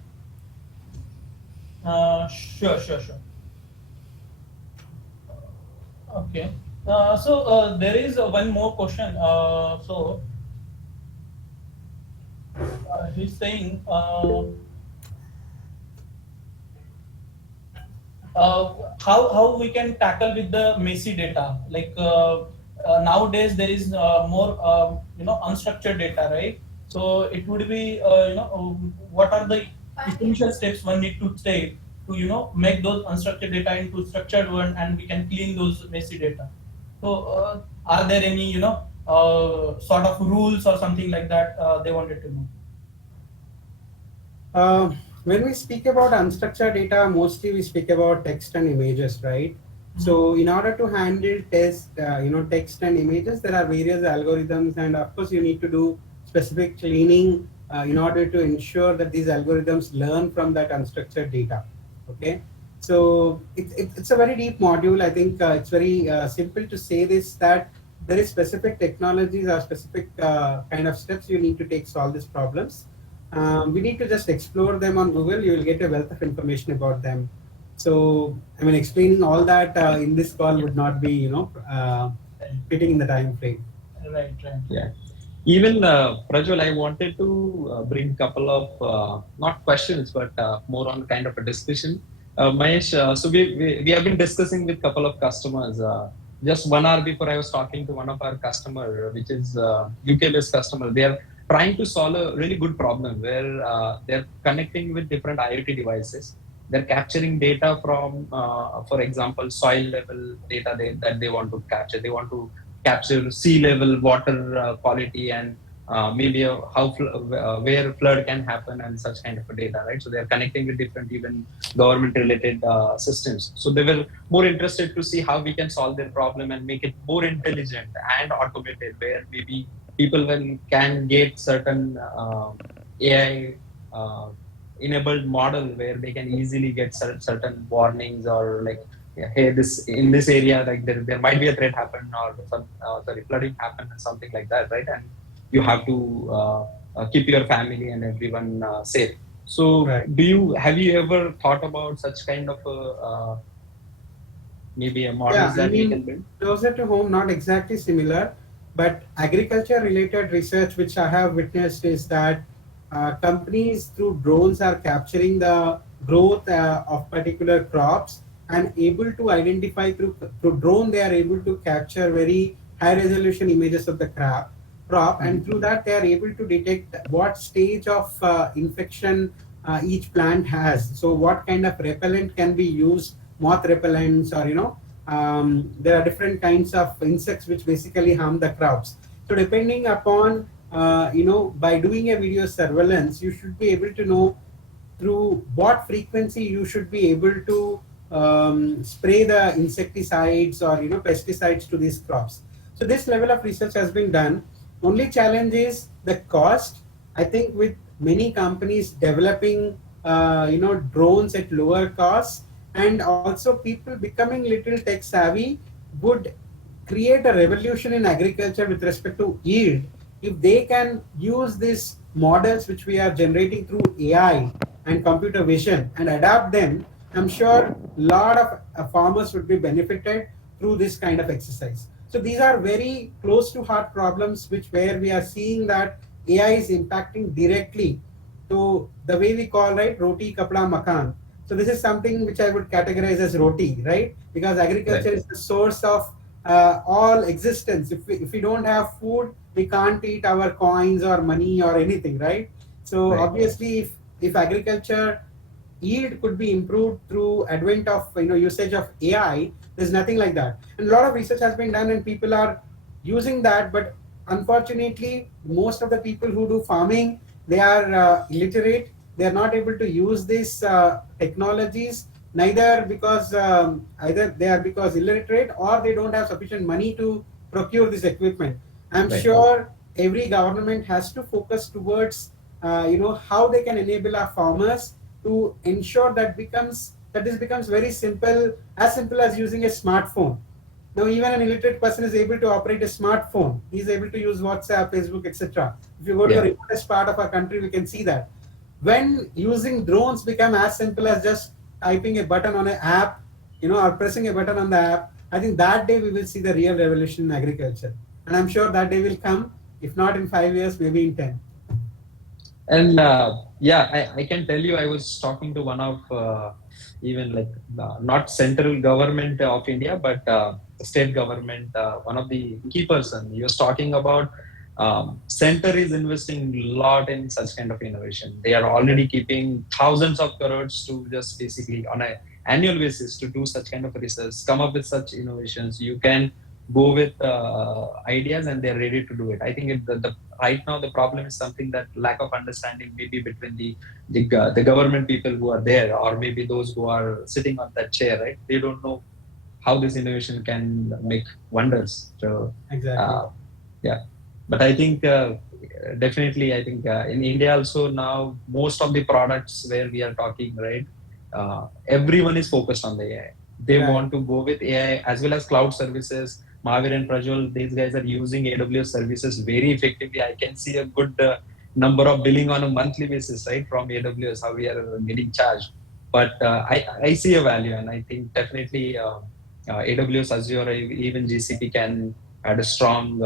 Sure. Okay. There is one more question. He's saying, how we can tackle with the messy data, like nowadays there is more unstructured data, right? So it would be what are the essential steps one need to take to make those unstructured data into structured one, and we can clean those messy data. So are there any sort of rules or something like that they wanted to know? When we speak about unstructured data, mostly we speak about text and images, right? So in order to handle text and images, there are various algorithms, and of course you need to do specific cleaning in order to ensure that these algorithms learn from that unstructured data. Okay, so it's a very deep module. I think it's very simple to say this, that there is specific technologies or specific kind of steps you need to take to solve these problems. We need to just explore them on Google. You will get a wealth of information about them. So, I mean, explaining all that in this call would not be, fitting in the time frame. Right. Yeah. Even Prajwal, I wanted to bring a couple of not questions, but more on kind of a discussion. Mahesh, so we have been discussing with a couple of customers. Just 1 hour before, I was talking to one of our customer, which is UK-based customer. They are trying to solve a really good problem where they're connecting with different IoT devices. They're capturing data from, for example, soil level data that they want to capture. They want to capture sea level water quality and maybe where flood can happen and such kind of a data, right? So they are connecting with different even government related systems. So they were more interested to see how we can solve their problem and make it more intelligent and automated, where maybe people can get certain AI enabled model where they can easily get certain warnings or like, yeah, hey, this in this area, like there might be a threat happen or some sorry, flooding happen and something like that, right? And you have to keep your family and everyone safe. So Right. have you ever thought about such kind of maybe a Yeah, models I that we can mean, build? closer to home, not exactly similar, but agriculture related research which I have witnessed is that companies through drones are capturing the growth of particular crops and able to identify through drone, they are able to capture very high resolution images of the crop, and through that they are able to detect what stage of infection each plant has. So what kind of repellent can be used, moth repellents, or there are different kinds of insects which basically harm the crops. So depending upon by doing a video surveillance, you should be able to know through what frequency you should be able to spray the insecticides or pesticides to these crops. So this level of research has been done. Only challenge is the cost. I think with many companies developing drones at lower costs, and also people becoming little tech savvy, would create a revolution in agriculture with respect to yield if they can use these models which we are generating through AI and computer vision and adapt them. I'm sure a lot of farmers would be benefited through this kind of exercise. So these are very close to heart problems which where we are seeing that AI is impacting directly to the way we call, right, roti kapda makan. So this is something which I would categorize as roti, right? Because Right. agriculture is the source of all existence. If we don't have food, we can't eat our coins or money or anything, right? So Right. obviously, if agriculture yield could be improved through advent of usage of AI, there's nothing like that. And a lot of research has been done, and people are using that. But unfortunately, most of the people who do farming, they are illiterate. They are not able to use these technologies, neither because either they are because illiterate or they don't have sufficient money to procure this equipment. I'm Right. sure every government has to focus towards how they can enable our farmers to ensure that this becomes very simple, as simple as using a smartphone. Now even an illiterate person is able to operate a smartphone. He's able to use WhatsApp, Facebook, etc. If you go to the Yeah. remotest part of our country, we can see that. When using drones become as simple as just typing a button on an app, or pressing a button on the app, I think that day we will see the real revolution in agriculture. And I'm sure that day will come, if not in 5 years, maybe in 10. And yeah, I can tell you, I was talking to one of even like not central government of India, but state government, one of the key person. He was talking about center is investing a lot in such kind of innovation. They are already keeping thousands of crores to just basically on a annual basis to do such kind of research, come up with such innovations. You can go with ideas and they're ready to do it. I think the right now the problem is something that lack of understanding maybe between the government people who are there or maybe those who are sitting on that chair, right? They don't know how this innovation can make wonders. So Exactly. uh, yeah, but I think definitely I think in India also now most of the products where we are talking, right, everyone is focused on the AI. They Right. want to go with AI as well as cloud services. Mahavir and Prajwal, these guys are using AWS services very effectively. I can see a good number of billing on a monthly basis, right, from AWS, how we are getting charged. But I see a value, and I think definitely AWS, Azure, even GCP can add a strong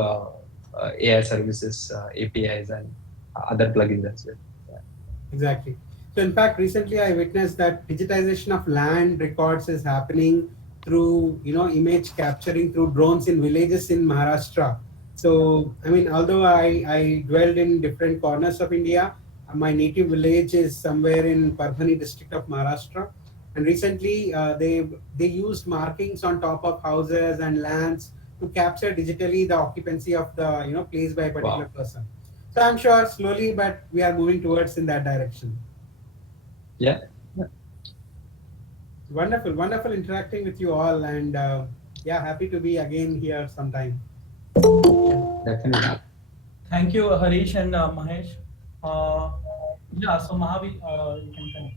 AI services, APIs, and other plugins as well. Yeah. Exactly. So in fact, recently I witnessed that digitization of land records is happening through image capturing through drones in villages in Maharashtra. So I mean, although I dwelled in different corners of India, my native village is somewhere in Parbhani district of Maharashtra. And recently they used markings on top of houses and lands to capture digitally the occupancy of the place by a particular Wow. person. So I'm sure slowly, but we are moving towards in that direction. Yeah. Wonderful, wonderful interacting with you all, and yeah, happy to be again here sometime. Definitely. Thank you, Harish and Mahesh. Uh, yeah, so Mahavi, you can continue.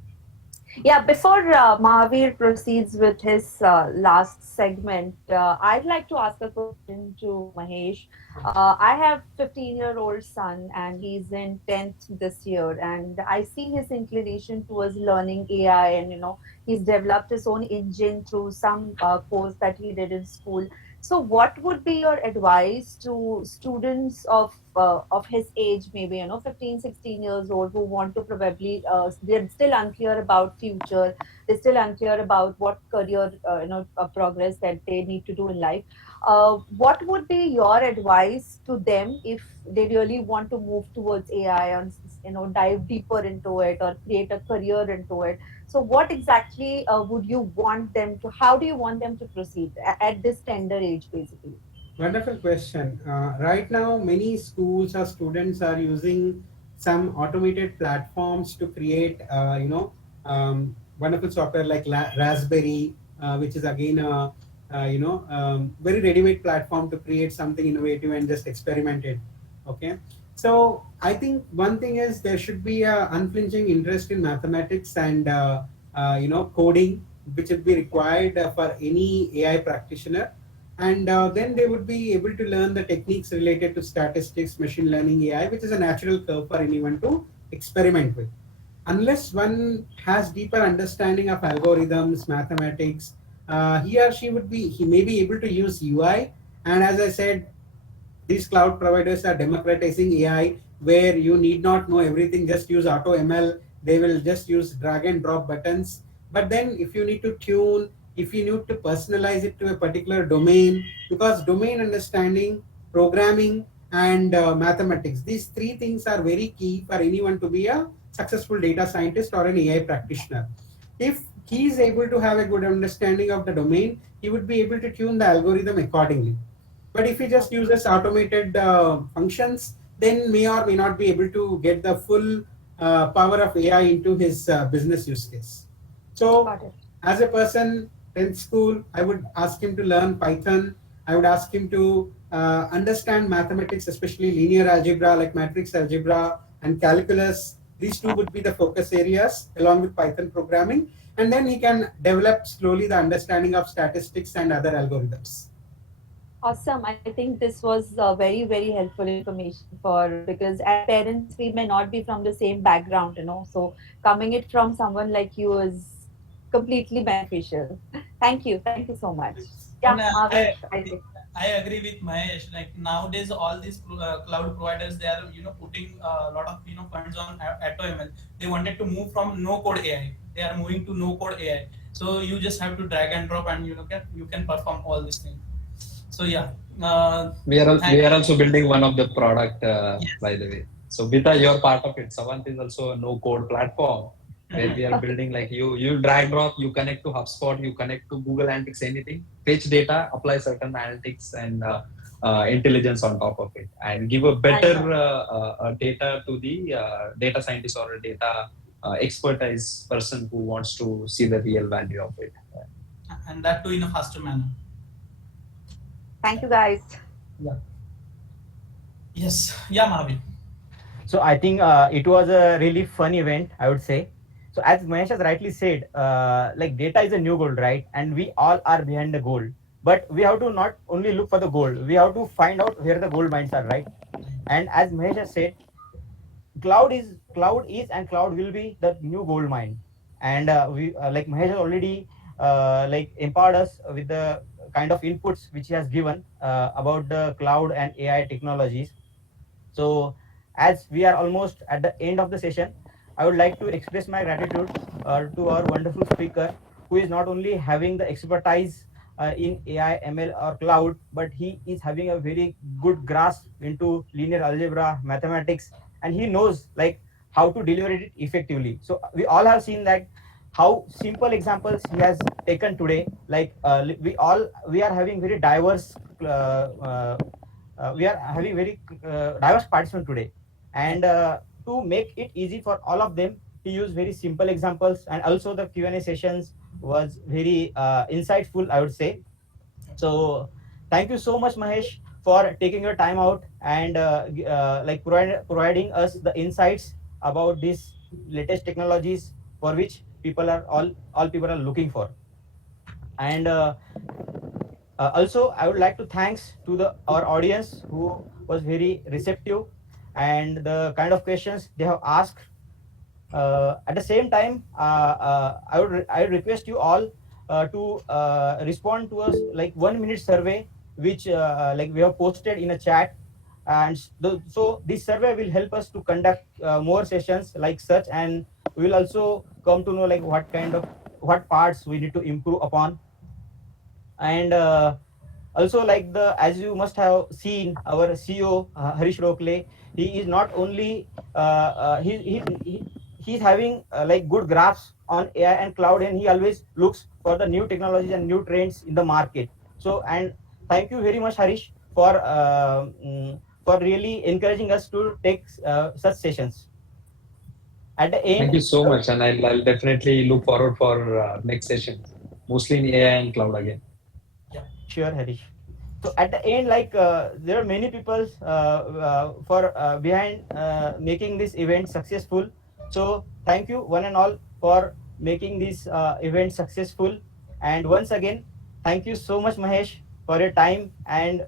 Yeah, before Mahavir proceeds with his last segment, I'd like to ask a question to Mahesh. I have 15-year-old son and he's in 10th this year, and I see his inclination towards learning AI, and he's developed his own engine through some course that he did in school. So what would be your advice to students of his age, maybe 15, 16 years old, who want to probably they're still unclear about future, they're still unclear about what career progress that they need to do in life. What would be your advice to them if they really want to move towards AI and dive deeper into it or create a career into it? So what exactly would you want them to, how do you want them to proceed at this tender age, basically? Wonderful question. Right now, many schools or students are using some automated platforms to create, wonderful software like Raspberry, which is again a, very ready-made platform to create something innovative and just experiment it. Okay. So I think one thing is there should be a unflinching interest in mathematics and, coding, which would be required for any AI practitioner, and then they would be able to learn the techniques related to statistics, machine learning, AI, which is a natural curve for anyone to experiment with. Unless one has deeper understanding of algorithms, mathematics, he may be able to use UI. And as I said, these cloud providers are democratizing AI, where you need not know everything, just use auto ML. They will just use drag and drop buttons. But then if you need to tune, if you need to personalize it to a particular domain, because domain understanding, programming, and mathematics, these three things are very key for anyone to be a successful data scientist or an AI practitioner. If he is able to have a good understanding of the domain, he would be able to tune the algorithm accordingly. But if he just uses automated functions, then may or may not be able to get the full power of AI into his business use case. So, Got it. as a person in school, I would ask him to learn Python. I would ask him to understand mathematics, especially linear algebra like matrix algebra and calculus. These two would be the focus areas along with Python programming. And then he can develop slowly the understanding of statistics and other algorithms. Awesome. I think this was very, very helpful information for, because as parents, we may not be from the same background, so coming it from someone like you is completely beneficial. Thank you. Thank you so much. Yeah, And Mahavir, I think. I agree with Mahesh. Like nowadays, all these cloud providers, they are putting a lot of funds on AutoML. They wanted to move from no code AI. They are moving to no code AI. So you just have to drag and drop, and you can perform all these things. So yeah, We thank are also building one of the product, yes. by the way. So Bita, you're part of it. Savant is also a no code platform where we are building, like you drag drop, you connect to HubSpot, you connect to Google Analytics, anything, fetch data, apply certain analytics and intelligence on top of it, and give a I better know. data to the data scientist or a data expertise person who wants to see the real value of it. And that too in a faster manner. Thank you, guys. Yeah. Yes. Yeah, Mahavir. So I think it was a really fun event, I would say. So as Mahesh has rightly said, like data is a new goal, right? And we all are behind the goal. But we have to not only look for the goal, we have to find out where the gold mines are, right? And as Mahesh has said, cloud is and cloud will be the new gold mine. And we like Mahesh has already like empowered us with the kind of inputs which he has given about the cloud and AI technologies. So, as we are almost at the end of the session, I would like to express my gratitude to our wonderful speaker, who is not only having the expertise in AI, ML, or cloud, but he is having a very good grasp into linear algebra, mathematics, and he knows like how to deliver it effectively. So we all have seen that how simple examples he has taken today. Like we are having very diverse we are having very diverse participants today, and to make it easy for all of them, he used very simple examples, and also the Q&A sessions was very insightful, I would say. So thank you so much, Mahesh, for taking your time out and like providing us the insights about these latest technologies for which people are all people are looking for. And also, I would like to thanks to the our audience who was very receptive and the kind of questions they have asked. At the same time, I request you all to respond to us like 1 minute survey, which like we have posted in a chat, and so this survey will help us to conduct more sessions like such, and we will also come to know like what parts we need to improve upon. And also, like the as you must have seen, our CEO Harish Rokle, he is not only he's having like good grasp on AI and cloud, and he always looks for the new technologies and new trends in the market. So, and thank you very much, Harish, for really encouraging us to take such sessions. At the Thank end, you so much, and I'll definitely look forward for next sessions, mostly in AI and cloud again. Yeah. sure, Harish. So at the end, like there are many people for behind making this event successful. So thank you one and all for making this event successful. And once again, thank you so much, Mahesh, for your time. And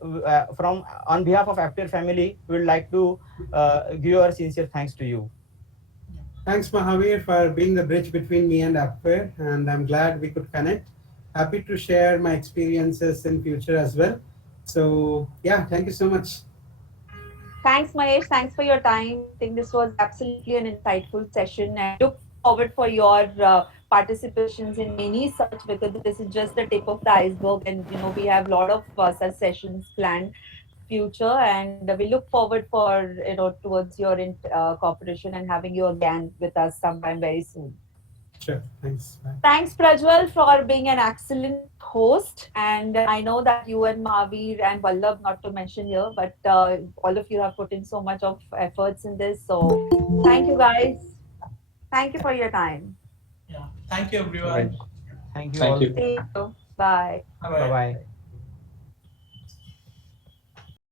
from on behalf of Apptware family, we would like to give our sincere thanks to you. Thanks, Mahavir, for being the bridge between me and Appware, and I'm glad we could connect. Happy to share my experiences in future as well. So yeah, thank you so much. Thanks, Mahesh. Thanks for your time. I think this was absolutely an insightful session, and look forward for your participations in many such, because this is just the tip of the iceberg, and we have a lot of such sessions planned future, and we look forward for towards your cooperation and having you again with us sometime very soon. Sure. Thanks. Bye. Thanks, Prajwal, for being an excellent host. And I know that you and Mahavir and Vallabh, not to mention here, but all of you have put in so much of efforts in this. So thank you, guys. Thank you for your time. Yeah. Thank you, All right. everyone. Thank you Thank all. you. See you. Bye. Bye Bye bye. bye.